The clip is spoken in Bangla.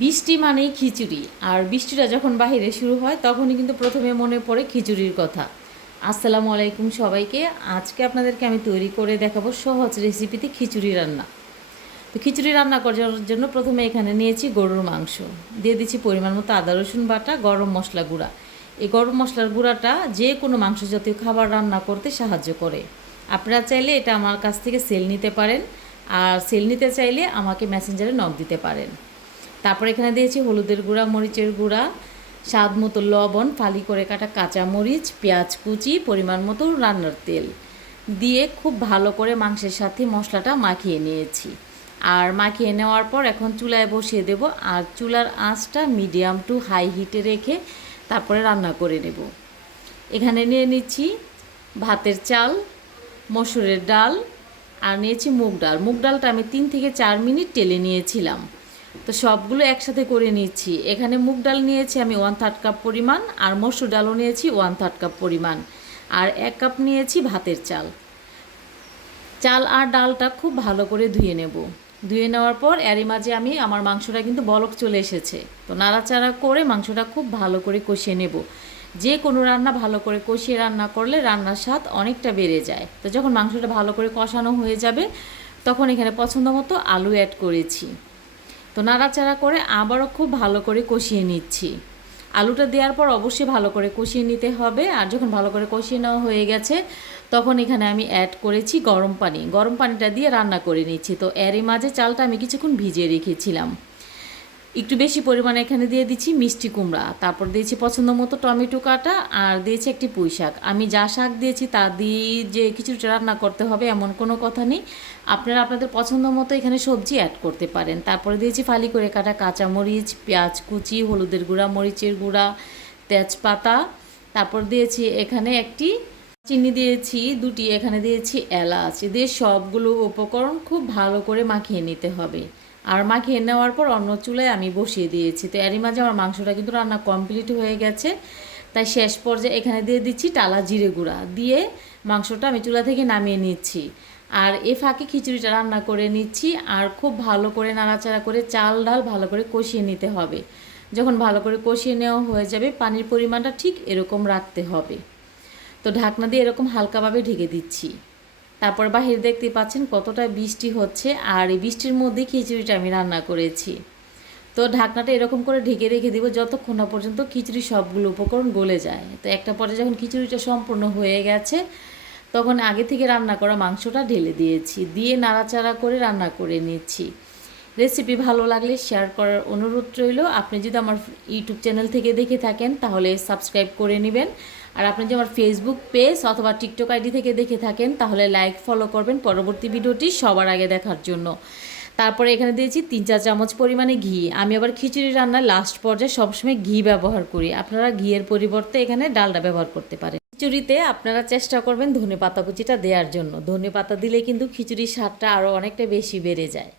বৃষ্টি মানেই খিচুড়ি, আর বৃষ্টিটা যখন বাইরে শুরু হয় তখনই কিন্তু প্রথমে মনে পড়ে খিচুড়ির কথা। আসসালামু আলাইকুম সবাইকে, আজকে আপনাদেরকে আমি তৈরি করে দেখাবো সহজ রেসিপিতে খিচুড়ি রান্না। তো খিচুড়ি রান্না করার জন্য প্রথমে এখানে নিয়েছি গরুর মাংস। দিয়ে দিচ্ছি পরিমাণ মতো আদা, রসুন বাটা, গরম মশলা গুঁড়া। এই গরম মশলার গুঁড়াটা যে কোনো মাংস জাতীয় খাবার রান্না করতে সাহায্য করে। আপনারা চাইলে এটা আমার কাছ থেকে সেল নিতে পারেন, আর সেল নিতে চাইলে আমাকে মেসেঞ্জারে নক দিতে পারেন। তারপর এখানে দিয়েছি হলুদের গুঁড়া, মরিচের গুঁড়া, স্বাদ মতো লবণ, ফালি করে কাটা কাঁচা মরিচ, পেঁয়াজ কুচি, পরিমাণ মতো রান্নার তেল। দিয়ে খুব ভালো করে মাংসের সাথে মশলাটা মাখিয়ে নিয়েছি। আর মাখিয়ে নেওয়ার পর এখন চুলায় বসিয়ে দেব আর চুলার আঁচটা মিডিয়াম টু হাই হিটে রেখে তারপরে রান্না করে নেব। এখানে নিয়ে নিচ্ছি ভাতের চাল, মসুরের ডাল আর নিয়েছি মুগ ডাল। মুগ ডালটা আমি তিন থেকে চার মিনিট টেলে নিয়েছিলাম। তো সবগুলো একসাথে করে নিচ্ছি। এখানে মুগ ডাল নিয়েছি আমি ওয়ান থার্ড কাপ পরিমাণ, আর মসুর ডালও নিয়েছি ওয়ান থার্ড কাপ পরিমাণ, আর এক কাপ নিয়েছি ভাতের চাল। চাল আর ডালটা খুব ভালো করে ধুয়ে নেব। ধুয়ে নেওয়ার পর এরই মাঝে আমি আমার মাংসটা কিন্তু বলক চলে এসেছে। তো নাড়াচাড়া করে মাংসটা খুব ভালো করে কষিয়ে নেব। যে কোনো রান্না ভালো করে কষিয়ে রান্না করলে রান্নার স্বাদ অনেকটা বেড়ে যায়। তো যখন মাংসটা ভালো করে কষানো হয়ে যাবে, তখন এখানে পছন্দ মতো আলু অ্যাড করেছি। তো নাড়াচাড়া করে আবারও খুব ভালো করে কষিয়ে নিচ্ছি। আলুটা দেওয়ার পর অবশ্যই ভালো করে কষিয়ে নিতে হবে। আর যখন ভালো করে কষিয়ে নেওয়া হয়ে গেছে, তখন এখানে আমি অ্যাড করেছি গরম পানি। গরম পানিটা দিয়ে রান্না করে নিচ্ছি। তো এরই মাঝে চালটা আমি কিছুক্ষণ ভিজিয়ে রেখেছিলাম। একটু বেশি পরিমাণে এখানে দিয়ে দিচ্ছি মিষ্টি কুমড়া। তারপর দিয়েছি পছন্দ মতো টমেটো কাটা আর দিয়েছি একটি পুঁই শাক। আমি যা শাক দিয়েছি তা দিয়ে যে কিছুটা রান্না করতে হবে এমন কোনো কথা নেই। আপনারা আপনাদের পছন্দ মতো এখানে সবজি অ্যাড করতে পারেন। তারপরে দিয়েছি ফালি করে কাটা কাঁচামরিচ, পেঁয়াজ কুচি, হলুদের গুঁড়া, মরিচের গুঁড়া, তেজপাতা। তারপর দিয়েছি এখানে একটি চিনি দিয়েছি, দুটি এখানে দিয়েছি এলাচ। দিয়ে সবগুলো উপকরণ খুব ভালো করে মাখিয়ে নিতে হবে। আর মাখিয়ে নেওয়ার পর অন্য চুলায় আমি বসিয়ে দিয়েছি। তো এরই মাঝে আমার মাংসটা কিন্তু রান্না কমপ্লিট হয়ে গেছে। তাই শেষ পর্যায়ে এখানে দিয়ে দিচ্ছি টালা জিরে গুঁড়া। দিয়ে মাংসটা আমি চুলা থেকে নামিয়ে নিচ্ছি। আর এ ফাঁকে খিচুড়িটা রান্না করে নিচ্ছি। আর খুব ভালো করে নাড়াচাড়া করে চাল ডাল ভালো করে কষিয়ে নিতে হবে। যখন ভালো করে কষিয়ে নেওয়া হয়ে যাবে, পানির পরিমাণটা ঠিক এরকম রাখতে হবে। তো ঢাকনা দিয়ে এরকম হালকাভাবে ঢেকে দিচ্ছি। তারপর বাহির দেখতে পাচ্ছেন কতটা বৃষ্টি হচ্ছে, আর এই বৃষ্টির মধ্যে খিচুড়িটা আমি রান্না করেছি। তো ঢাকনাটা এরকম করে ঢেকে রেখে দিব যতক্ষণ না পর্যন্ত খিচুড়ি সবগুলো উপকরণ গলে যায়। তো একটা পরে যখন খিচুড়িটা সম্পূর্ণ হয়ে গেছে, তখন আগে থেকে রান্না করা মাংসটা ঢেলে দিয়েছি। দিয়ে নাড়াচাড়া করে রান্না করে নিচ্ছি। রেসিপি ভালো লাগলে শেয়ার করার অনুরোধ রইল। আপনি যদি আমার ইউটিউব চ্যানেল থেকে দেখে থাকেন, তাহলে সাবস্ক্রাইব করে নেবেন। আর আপনি যদি আমার ফেসবুক পেজ অথবা টিকটক আইডি থেকে দেখে থাকেন, তাহলে লাইক ফলো করবেন পরবর্তী ভিডিওটি সবার আগে দেখার জন্য। তারপরে এখানে দিয়েছি তিন চার চামচ পরিমাণে ঘি। আমি আবার খিচুড়ি রান্নার লাস্ট পর্যায়ে সবসময় ঘি ব্যবহার করি। আপনারা ঘিয়ের পরিবর্তে এখানে ডালটা ব্যবহার করতে পারেন। খিচুড়িতে আপনারা চেষ্টা করবেন ধনে পাতা কুচিটা দেওয়ার জন্য। ধনে পাতা দিলে কিন্তু খিচুড়ির স্বাদটা আরও অনেকটা বেশি বেড়ে যায়।